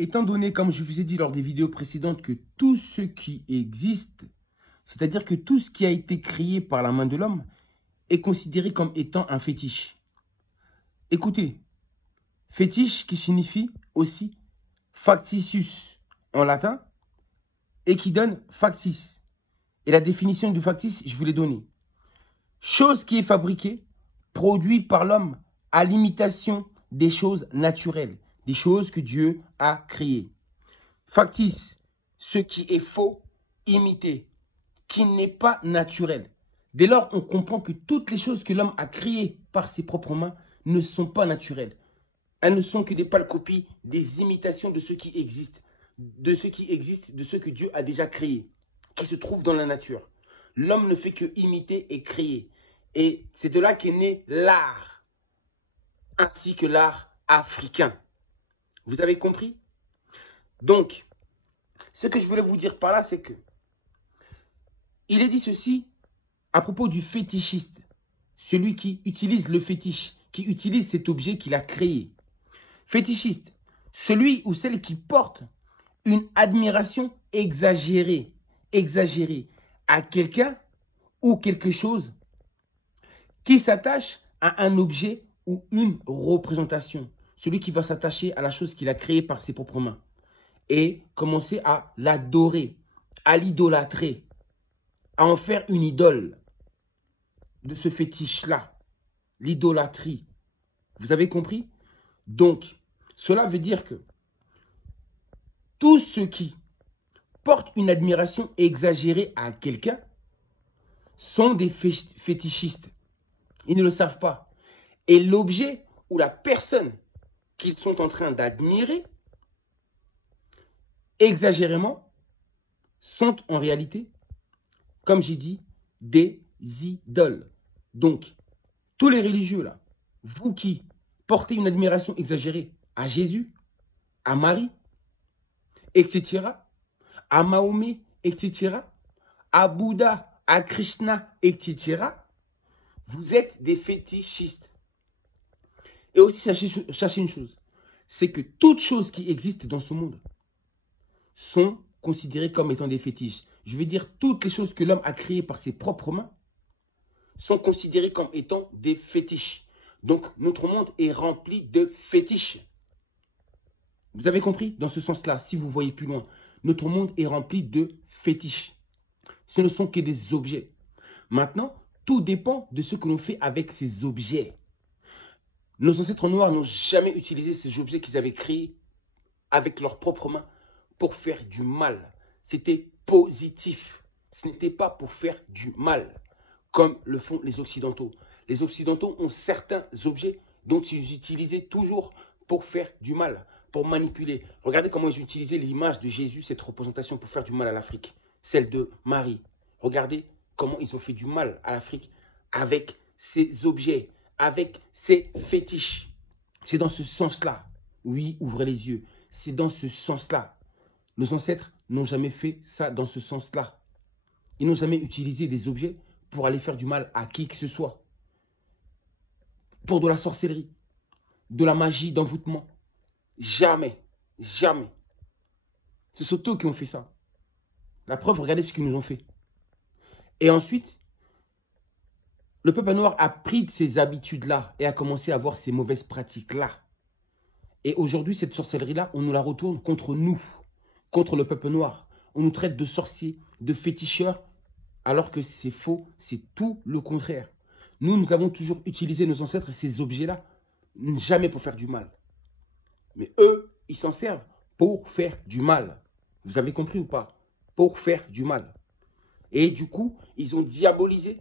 Étant donné, comme je vous ai dit lors des vidéos précédentes, que tout ce qui existe, c'est-à-dire que tout ce qui a été créé par la main de l'homme, est considéré comme étant un fétiche. Écoutez, fétiche qui signifie aussi factitious en latin et qui donne factice. Et la définition du factice, je vous l'ai donnée. Chose qui est fabriquée, produit par l'homme à l'imitation des choses naturelles, des choses que Dieu a créées. Factice, ce qui est faux, imité, qui n'est pas naturel. Dès lors, on comprend que toutes les choses que l'homme a créées par ses propres mains ne sont pas naturelles. Elles ne sont que des pâles copies, des imitations de ce qui existe, de ce que Dieu a déjà créé, qui se trouve dans la nature. L'homme ne fait que imiter et créer. Et c'est de là qu'est né l'art, ainsi que l'art africain. Vous avez compris? Donc, ce que je voulais vous dire par là, c'est que il est dit ceci à propos du fétichiste, celui qui utilise le fétiche, qui utilise cet objet qu'il a créé. Fétichiste, celui ou celle qui porte une admiration exagérée à quelqu'un ou quelque chose qui s'attache à un objet ou une représentation. Celui qui va s'attacher à la chose qu'il a créée par ses propres mains et commencer à l'adorer, à l'idolâtrer, à en faire une idole de ce fétiche-là, l'idolâtrie. Vous avez compris? Donc, cela veut dire que tous ceux qui portent une admiration exagérée à quelqu'un sont des fétichistes. Ils ne le savent pas. Et l'objet ou la personne qu'ils sont en train d'admirer exagérément sont en réalité, comme j'ai dit, des idoles. Donc, tous les religieux là, vous qui portez une admiration exagérée à Jésus, à Marie, etc., à Mahomet, etc., à Bouddha, à Krishna, etc., vous êtes des fétichistes. Et aussi, sachez une chose, c'est que toutes choses qui existent dans ce monde sont considérées comme étant des fétiches. Je veux dire, toutes les choses que l'homme a créées par ses propres mains sont considérées comme étant des fétiches. Donc, notre monde est rempli de fétiches. Vous avez compris? Dans ce sens-là, si vous voyez plus loin, notre monde est rempli de fétiches. Ce ne sont que des objets. Maintenant, tout dépend de ce que l'on fait avec ces objets. Nos ancêtres noirs n'ont jamais utilisé ces objets qu'ils avaient créés avec leurs propres mains pour faire du mal. C'était positif. Ce n'était pas pour faire du mal, comme le font les Occidentaux. Les Occidentaux ont certains objets dont ils utilisaient toujours pour faire du mal, pour manipuler. Regardez comment ils utilisaient l'image de Jésus, cette représentation, pour faire du mal à l'Afrique. Celle de Marie. Regardez comment ils ont fait du mal à l'Afrique avec ces objets, avec ces fétiches. C'est dans ce sens-là. Oui, ouvrez les yeux. C'est dans ce sens-là. Nos ancêtres n'ont jamais fait ça dans ce sens-là. Ils n'ont jamais utilisé des objets pour aller faire du mal à qui que ce soit. Pour de la sorcellerie, de la magie, d'envoûtement. Jamais, jamais. Ce sont eux qui ont fait ça. La preuve, regardez ce qu'ils nous ont fait. Et ensuite, le peuple noir a pris de ces habitudes-là et a commencé à avoir ces mauvaises pratiques-là. Et aujourd'hui, cette sorcellerie-là, on nous la retourne contre nous, contre le peuple noir. On nous traite de sorciers, de féticheurs, alors que c'est faux, c'est tout le contraire. Nous avons toujours utilisé, nos ancêtres, ces objets-là, jamais pour faire du mal. Mais eux, ils s'en servent pour faire du mal. Vous avez compris ou pas? Pour faire du mal. Et du coup, ils ont diabolisé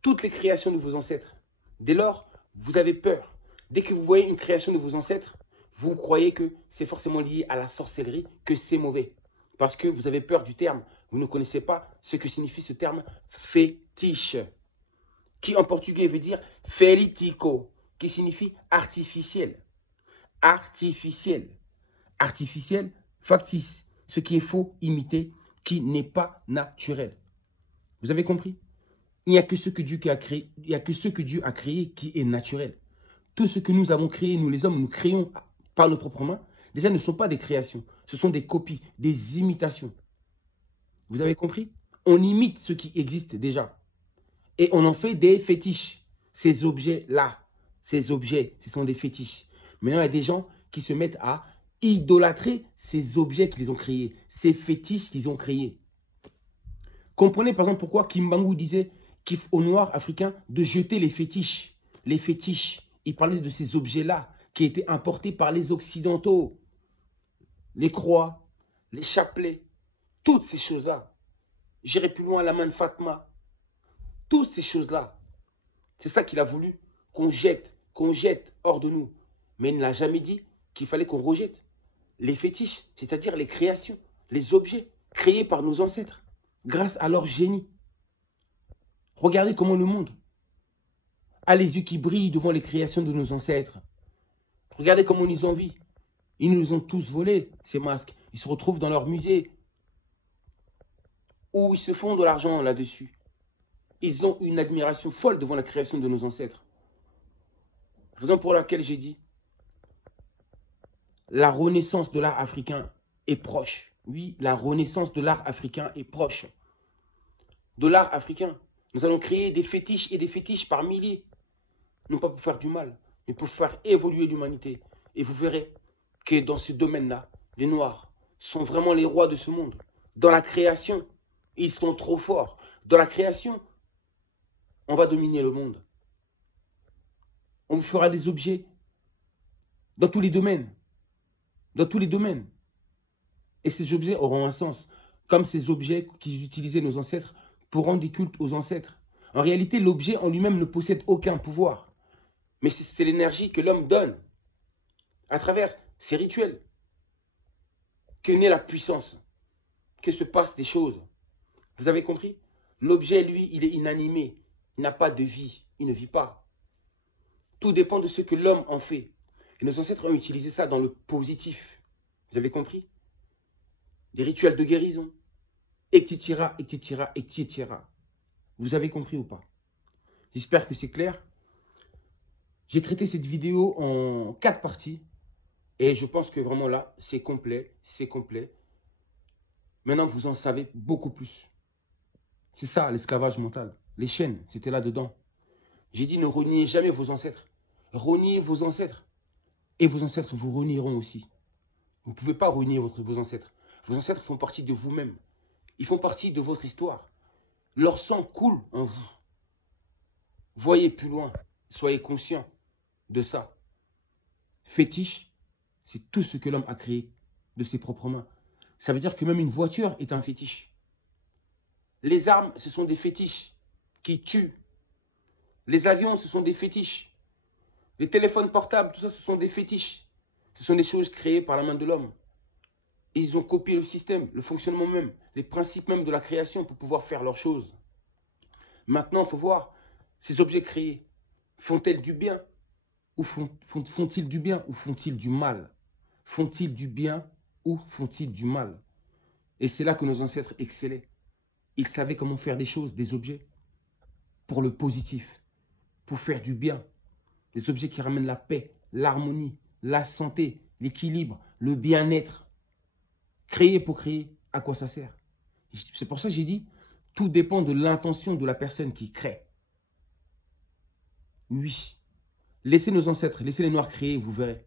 toutes les créations de vos ancêtres. Dès lors, vous avez peur. Dès que vous voyez une création de vos ancêtres, vous croyez que c'est forcément lié à la sorcellerie, que c'est mauvais. Parce que vous avez peur du terme. Vous ne connaissez pas ce que signifie ce terme fétiche, qui en portugais veut dire felitico, qui signifie artificiel. Artificiel. Artificiel, factice. Ce qui est faux, imité, qui n'est pas naturel. Vous avez compris? Il n'y a que ce que Dieu a créé, il n'y a que ce que Dieu a créé qui est naturel. Tout ce que nous avons créé, nous les hommes, nous créons par nos propres mains, déjà ne sont pas des créations. Ce sont des copies, des imitations. Vous avez compris? On imite ce qui existe déjà. Et on en fait des fétiches. Ces objets-là, ces objets, ce sont des fétiches. Maintenant, il y a des gens qui se mettent à idolâtrer ces objets qu'ils ont créés, ces fétiches qu'ils ont créés. Comprenez par exemple pourquoi Kimbangu disait qu'il faut aux Noirs africains de jeter les fétiches. Les fétiches. Il parlait de ces objets-là qui étaient importés par les Occidentaux. Les croix, les chapelets, toutes ces choses-là. J'irai plus loin, la main de Fatma. Toutes ces choses-là. C'est ça qu'il a voulu qu'on jette hors de nous. Mais il ne l'a jamais dit qu'il fallait qu'on rejette les fétiches, c'est-à-dire les créations, les objets créés par nos ancêtres, grâce à leur génie. Regardez comment le monde a les yeux qui brillent devant les créations de nos ancêtres. Regardez comment ils envient. Ils nous ont tous volés, ces masques. Ils se retrouvent dans leur musée, où ils se font de l'argent là-dessus. Ils ont une admiration folle devant la création de nos ancêtres. Raison pour laquelle j'ai dit, la renaissance de l'art africain est proche. Oui, la renaissance de l'art africain est proche. De l'art africain. Nous allons créer des fétiches et des fétiches par milliers. Non pas pour faire du mal, mais pour faire évoluer l'humanité. Et vous verrez que dans ce domaine-là, les Noirs sont vraiment les rois de ce monde. Dans la création, ils sont trop forts. Dans la création, on va dominer le monde. On vous fera des objets dans tous les domaines. Dans tous les domaines. Et ces objets auront un sens. Comme ces objets qu'ils utilisaient nos ancêtres pour rendre des cultes aux ancêtres. En réalité, l'objet en lui-même ne possède aucun pouvoir. Mais c'est l'énergie que l'homme donne à travers ces rituels que naît la puissance, que se passent des choses. Vous avez compris? L'objet, lui, il est inanimé. Il n'a pas de vie. Il ne vit pas. Tout dépend de ce que l'homme en fait. Et nos ancêtres ont utilisé ça dans le positif. Vous avez compris? Des rituels de guérison. Etc., etc., etc. Vous avez compris ou pas? J'espère que c'est clair. J'ai traité cette vidéo en 4 parties. Et je pense que vraiment là, c'est complet. C'est complet. Maintenant, vous en savez beaucoup plus. C'est ça, l'esclavage mental. Les chaînes, c'était là-dedans. J'ai dit, ne reniez jamais vos ancêtres. Reniez vos ancêtres. Et vos ancêtres vous renieront aussi. Vous ne pouvez pas renier vos ancêtres. Vos ancêtres font partie de vous-même. Ils font partie de votre histoire. Leur sang coule en vous. Voyez plus loin. Soyez conscients de ça. Fétiche, c'est tout ce que l'homme a créé de ses propres mains. Ça veut dire que même une voiture est un fétiche. Les armes, ce sont des fétiches qui tuent. Les avions, ce sont des fétiches. Les téléphones portables, tout ça, ce sont des fétiches. Ce sont des choses créées par la main de l'homme. Ils ont copié le système, le fonctionnement même, les principes même de la création pour pouvoir faire leurs choses. Maintenant, il faut voir, ces objets créés, font-ils du bien ou font-ils du bien ou font-ils du mal? Font-ils du bien ou font-ils du mal? Et c'est là que nos ancêtres excellaient. Ils savaient comment faire des choses, des objets, pour le positif, pour faire du bien. Des objets qui ramènent la paix, l'harmonie, la santé, l'équilibre, le bien-être. Créer pour créer, à quoi ça sert? C'est pour ça que j'ai dit, tout dépend de l'intention de la personne qui crée. Oui. Laissez nos ancêtres, laissez les Noirs créer, vous verrez.